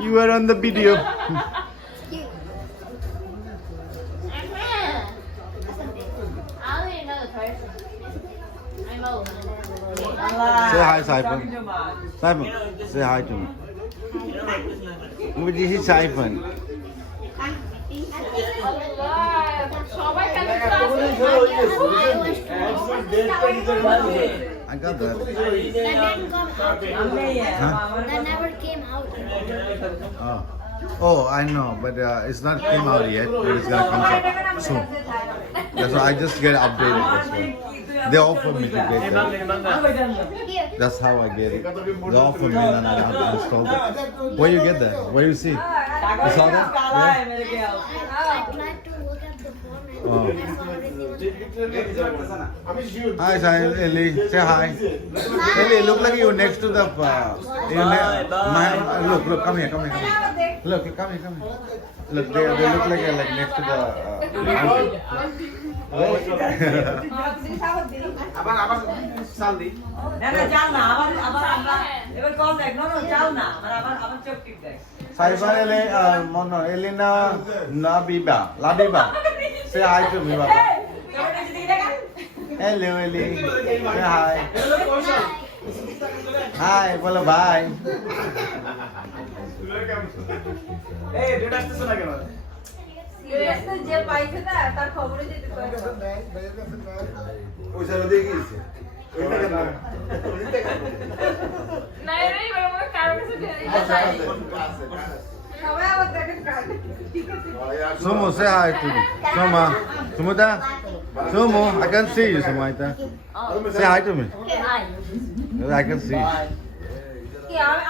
You were on the video. Say hi, Simon. Simon, say hi to me. This is Simon. I got that. That didn't come out. Huh? That never came out. Oh. Oh, I know, but it's not came out yet, but it's gonna come out soon. That's why I just get updated. That's why. They offer me to get that. That's how I get it. They offer me and I installed it. Where you get that? Where you see? You saw that? Yeah? I tried to look at the phone and I saw everything. Hi, Ellie. Say hi. Ellie, look like you next to the. Look, come here, come here, come here. Look, come here, come here. Look, they look like next to the. Mountain. আবার আবার চাল দিই না না চাল না আবার আবার আমরা এবার কল দেখ না না চাল না আমরা আবার আবার চোখ টিপ দেখ Simon, Elena, Nabiba, Labiba. Say hi to me, Baba. Hello, Ellie. Say hi. Hi, follow bye. এই ডেট আসতেছ না কেন ইউএসএ যে পাইছে না তার খবরে যেতে পারে ওই সারা দিয়ে গিয়েছে ওইটা কেন নাই নাই বড় বড় কারো কাছে সবাই আবার দেখেন কার্ড ঠিক আছে Sumo, say hi to me. Suma. Sumuta? Sumo, I can see you, Sumaita. Say hi to me. I can see you. কি আমি